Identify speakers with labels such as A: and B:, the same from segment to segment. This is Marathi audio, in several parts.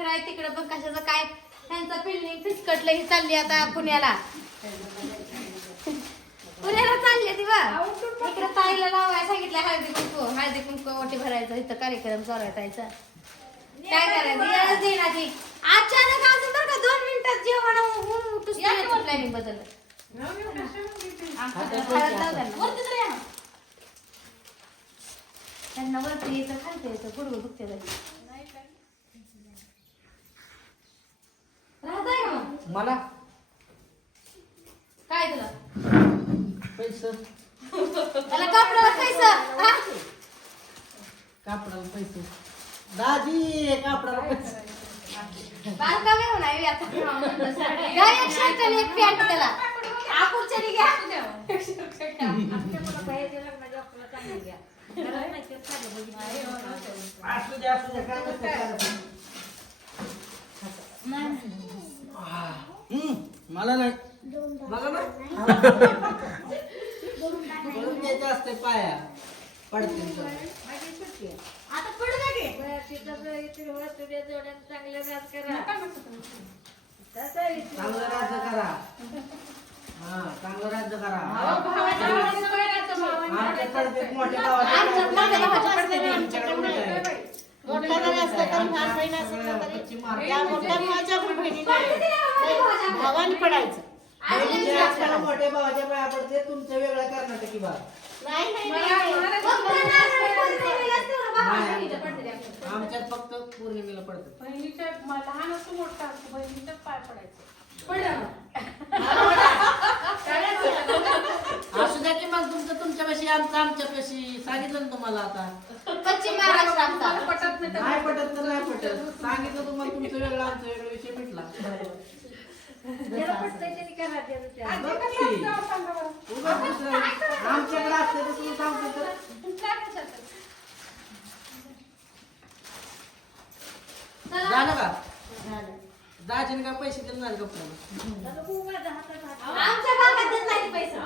A: फिराय तिकडं पण कशाचं काय त्यांचं फिल्डिंग फिसकटलं ही चालली आता पुण्याला. पुण्याला चालली ती बा इकडे ताईला लावाय सांगितलं हळदी कुंकू हळदी कुंकू ओटी भरायचं इथं कार्यक्रम चालू आहे ताईचा. काय करायचं? ती. अचानक अजून बरं का दोन मिनिटात जेवण. होऊन प्लॅनिंग लाव त्यांना. वरती यायचं खालती यायचं गुडगुड दुखते तरी राहताय का मग
B: मला?
A: काय तुला?
B: पैसे.
A: त्याला कपड्याला पैसा. हा?
B: कापडाला पैसे. दादी कापडाला पैसे.
A: बारका बी होणार आहे आता. घ्या एक शर्ट आणि एक पॅन्ट त्याला. आकुरच्यानी घ्या.
B: असू द्या असू द्या काय. हम्म, मला नाही. म्हणून द्यायचं असते पाया. पडतील तर.
A: आता पडू नये
B: चांगलं राज्य करा. हा चांगलं राज्य करा. मोठ्या
A: मोठ्या.
B: आमच्याकडे आहे.
C: मोठा जरी असला तरी लहान बहीण असली
B: सगळ्या
C: तरी
B: पश्चिम महाराष्ट्र.
C: त्या मोठ्या भावाच्या पण बहिणीने भावाने पडायचं.
B: बहिणीचे असताना मोठ्या भावाच्या पाया पडते तुमचं वेगळं कर्नाटकी भाग
C: नाही नाही, नाही.
B: आमच्यात फक्त पौर्णिमेला पडतं.
D: बहिणीच्या म- लहान असो मोठा असो बहिणीच्याच पाय पडायचं.
B: असू द्या की मग तुमचं तुमच्यापाशी आमचं आमच्यापाशी सांगितलं ना तुम्हाला आता.
A: पश्चिम महाराष्ट्र आमचा.
D: पटत नाही
B: पटत तर नाही पटत. सांगितलं तुम्हाला तुमचं वेगळं आमचं वेगळं विषय मिटला बघ की. उगाच दुसरं आमच्याकडे असते तर तुम्ही सांगतो तर झालं का? दाजीने पैसे दिले नाही कपड्याला
A: आमच्या भागात देत नाही पैसा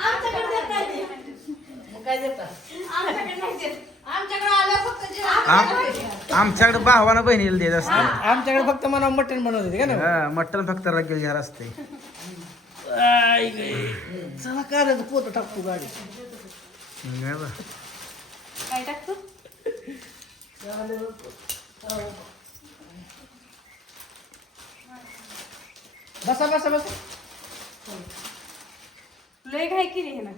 A: आमच्याकडे देत नाही
B: मग काय देता?
A: आमच्याकडे नाही देत. आमच्याकडे आलं फक्त जे
E: आम- आमच्याकडे भावानं बहिणीला देत असते.
B: आमच्याकडे फक्त मला मटण बनवत होते का ना
E: हा, मटण फक्त रगेल झार असते.
B: चला काय पोत टाकतो गाडी.
E: नाही बा.
A: काय टाकतो?
B: बसा बसा बसा.
D: लय घाई केली हे ना.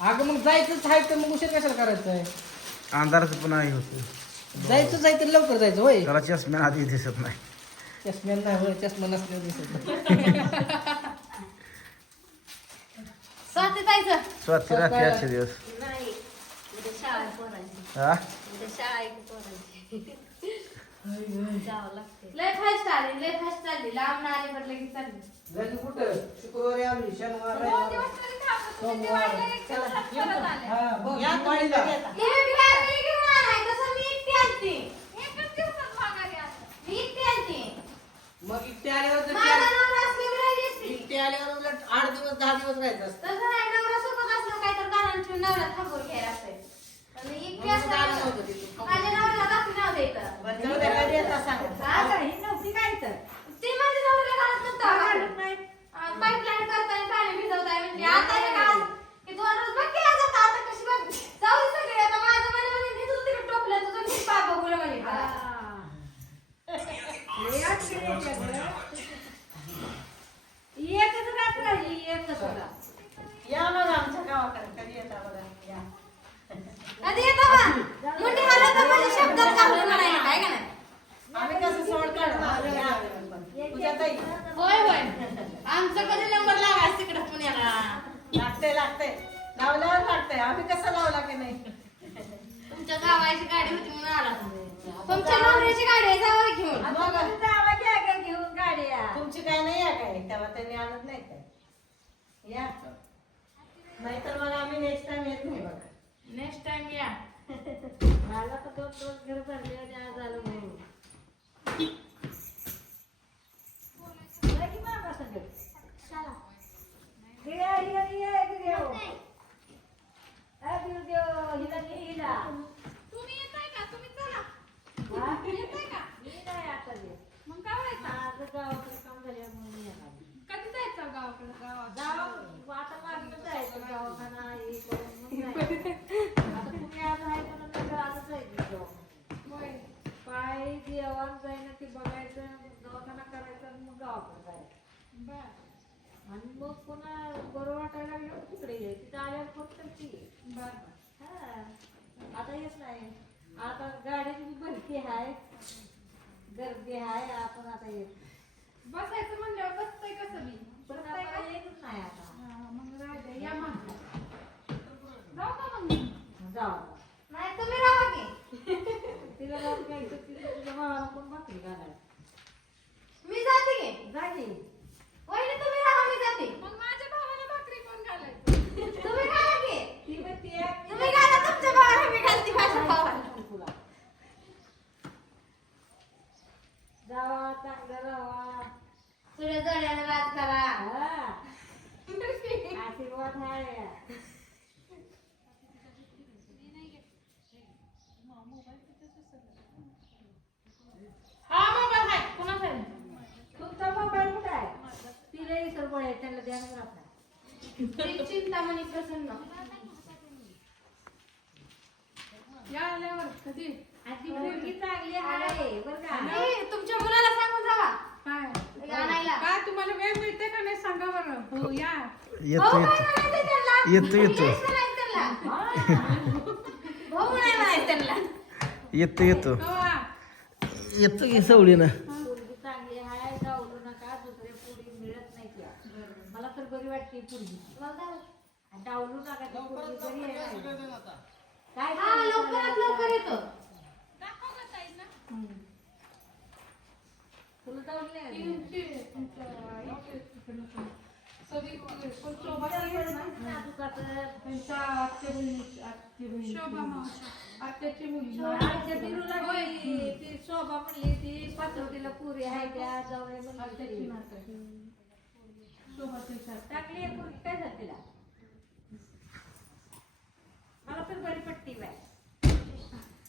B: अगं मग जायचंच आहे तर मग उशीर कशाला करायचं आहे
E: अंधाराचं पण आहे होतं.
B: जायचं जायचं लवकर जायचं होय.
E: त्याला चष्म्यान आधी दिसत नाही.
B: चष्म्यान नाही होय चष्मा नसल्यावर दिसत नाही.
A: स्वाती जायचं
E: स्वतः राहते आजचे दिवस.
C: नाही उद्या शाळा आहे पोरांची
E: हा?
C: उद्या शाळा आहे पोरांची जावं लागते
A: लय फास्ट आली लय फास्ट चालली. लांब ना आली म्हटलं की चालली.
B: जायचं कुठं? शुक्रवारी आम्ही शनिवार रविवार, सोमवार. हा बघ
C: या
B: दिवाळीला.
C: तुम्ही येता.
A: हे मी काय मी घेऊन आलाय तसं मी एकटी आलती. मी एकटी आलती.
B: मग इथे आल्यावर तर
A: माझा
B: चार-
A: नवरा असल्यावर राहिली असती.
B: इथे आल्यावर उलट आठ दिवस दहा दिवस राहायचं असतं.
A: तसं नाही नवरा सोबत असलं काय तर कारण ठेवून नवरा थांबून घ्यायला असतंय. एकटी
B: तिथं.
A: माझ्या नवऱ्याला ती माझ्या नवऱ्याला घालत नव्हतं. अं, pipeline करताय, पाणी भिजवताय म्हणली. आता हे काय? की दोन रोज बघ केला जातं, आता कशी बघ. जाऊ दे सगळे, आता माझं म्हणे म्हणे, मी तुझं तिकडे टोपलं, तुझं बघूला म्हणे मला.
C: या मग आमच्या गावाकडे कधी येता बघा या
A: कधी येतं बा? मुंडी हलवतं म्हणजे शब्दात काढून म्हणायला, काय का नाही?
C: आम्ही कसं सोड काढणार या. पूजा ताई
A: होय होय आमचं कधी नंबर लावायचा तिकडे पुण्याला
C: लागतंय लागतंय. लावल्यावर लागतंय. आम्ही कसं लावला की नाही?
A: तुमच्या गावाची गाडी होती म्हणून आला तुमच्या नवऱ्याची गाडी आहे जावं घेऊन.
C: तुमची काय नाही या काय? तेव्हा त्यांनी आणत नाही काय? या. नाहीतर मग आम्ही नेक्स्ट टाइम येत नाही बघा.
A: नेक्स्ट टाइम या
C: मला तर दोन दोन घर भरले आणि आज आलो म्हणून जा की मामा संग. हे, हे, हे, हे, देव. ए, देव, देव, हिला ने हिला. पहिले तिथं आल्यावर फोन करते हा. आता येत नाही आता गाडीची भरती आहे गर्दी आहे आपण आता येत.
A: बसायचं म्हणल्यावर बसतंय कसं मी
C: पण
A: बसतंय का?
C: आपल्याला येतच नाही आता
A: हा, मग राहू द्या, या मग. जाऊ का मग?
C: जाऊ आता.
A: नाही तुम्ही राहा की
C: तिला जाऊन घ्यायचं तिला तुझ्या भावाला कोण भाकरी घालायची
A: मी जाते की
C: जा की.
A: वहिनी तुम्ही राहा मी जाते
D: मग माझ्या भावाला भाकरी कोण घालायचं
A: तुम्ही घाला की
C: ती म्हणते एक-
A: तुम्ही घाला तुमच्या भावाला मी घालते माझ्या भावाला
C: तुला. जावा चांगलं राहा
A: तुझ्या जड्याने राज करा
C: हा. आशीर्वाद आहे?
D: हा मोबाईल आहे. कोणाचा आहे?
C: तुमचा मोबाईल कुठे आहे? तिला इसर आहे त्याला ध्यान राहत
A: ती चिंतामणी प्रसन्न
D: या आल्यावर कधी?
C: आणि ती मुलगी चांगली आहे बरं का
A: नाही, तुमच्या मुलाला सांगून जावा.
D: काय?
A: आणायला.
D: काय तुम्हाला वेळ मिळते का नाही? सांगा बरं. हो या.
E: येतो येतो. की
C: मुलगी चांगली डावलू नका पुढे मिळत नाही मला तर बरी वाटते? डावलू नका काय
A: हा, लवकरात लवकर येतो.
D: शोभा
C: म्हणली ती पाचवटीला पुरी आहे त्या जाऊन. टाकली काय झालं तिला? मला तर बरी पट्टी बाय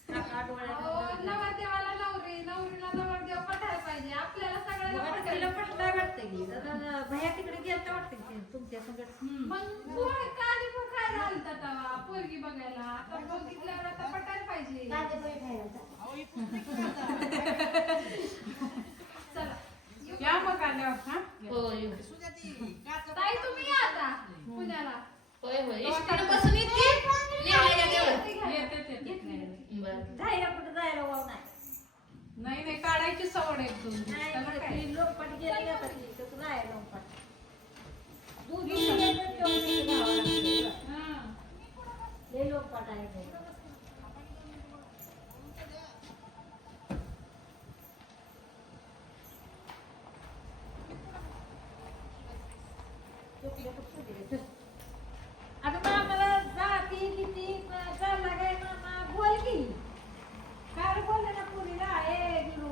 A: नवरदेवाला नवरी, नवरीला नवरदेव पटायला पाहिजे. आपल्याला सगळ्यांना
C: तिला वाटतं की. जरा भैया तिकडे गेलता वाटतं की तुमच्या संगत
A: मग पोर काळजी पण काय झालं तेव्हा, पोरगी बघायला. आता बघितल्यावर आता पटायला पाहिजे. चला.
D: या मग आल्यावर हा?
A: ताई तुम्ही या आता. पुण्याला.
D: येते ते.
C: जायला कुठं जायला वाव नाही
D: नाही नाही काढायची सवड आहे तुमची
C: नाही
D: त्याला
C: म्हणत
D: काय?
C: ती लोंबपाट गेली का ती, तर तुला आहे लोंबपाट. दोघी गेल्या तर तेवढी भावा लागते.
D: हा.
C: लय लोंबपाट आहे ते. चुकले तर चुकले. आता मग आम्हाला जाती किती चालला काय मामा बोल की काय रे बोलले ना पुरीला ए गुरु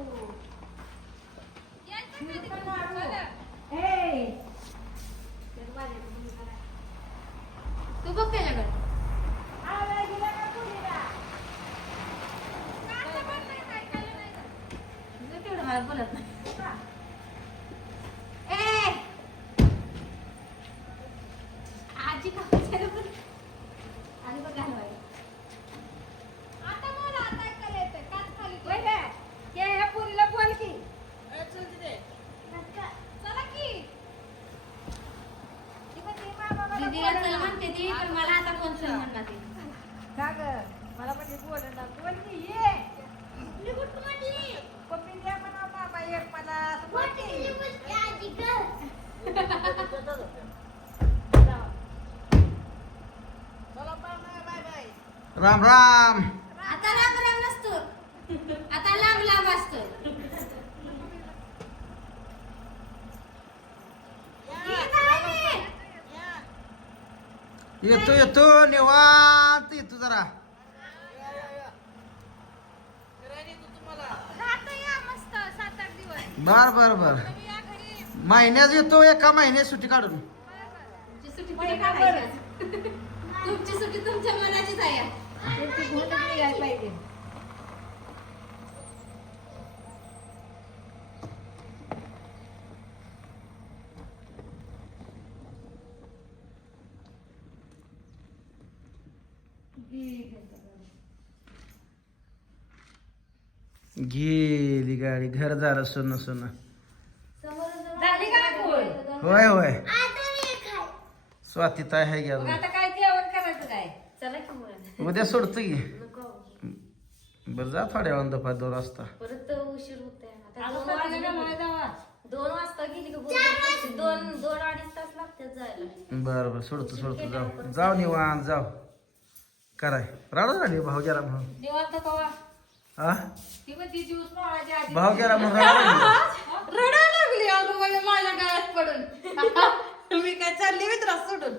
C: ए तर माझ्या मुलीला नाही.
A: तू बघ त्याच्याकडे
C: आवाज दिला का पुरीला
A: तुझं केवढं मला बोलत नाही ए आजी का विचारू पण? आधी बघ घालवायला. आता मला आता ऐकायला येतंय. कान खाली कर.
C: वय काय? ये ह्या पुरीला बोल की
A: चला की.
C: ती म्हणते, मामा मला
A: दीदीला
C: बोल
A: चल
C: ना.
A: म्हणते ती, पण मला आता कोण चल म्हणणार ती.
C: का गं? मला म्हणजे बोल ना बोल की ये पप्पी द्या म्हणा मामा एक मला असं बोल की. जावा.
E: राम राम
A: आता लांब लांब नसतो आता लांब लांब असतो
E: येतो येतो निवांत येतो जरा बर बर बर. महिन्यात येतो एका महिन्यात सुट्टी काढून.
A: तुमची सुट्टी काढायची? तुमची सुट्टी तुमच्या मनाचीच आहे.
C: पाहिजे.
E: गेली गाडी घर झालं सोनं सोनं.
C: झाली का पोळ?
E: होय होय. स्वाती ताय आहे घ्या
C: मग आता काय जेवण करायचं काय?
A: चला की मुलं
E: उद्या सोडतो की.
A: नको.
E: बरं जा थोड्या वेळानं दफा दोन वाजता.
A: परत उशीर होतोय. आता
C: आता
A: दोन
C: सकाळी
A: वाजले
C: घालवायला
A: की-
C: जावा.
A: दोन वाजता गेली का बरोबर दोन दोन अडीच तास लागतात जायला.
E: बरं बरं सोडतो सोडतो जाऊ. जाऊ निवांत जाऊ. कराय. राडा झाली भाऊ गेला म्हणून
C: निवांत कवा
E: हा?
C: ती म्हणती दिवस माळाच्या आधी.
E: भाऊ गेला म्हणून राडा लागली.
D: अगं माझ्या गळ्यात पडून. मी काय चालली मित्रा सोडून.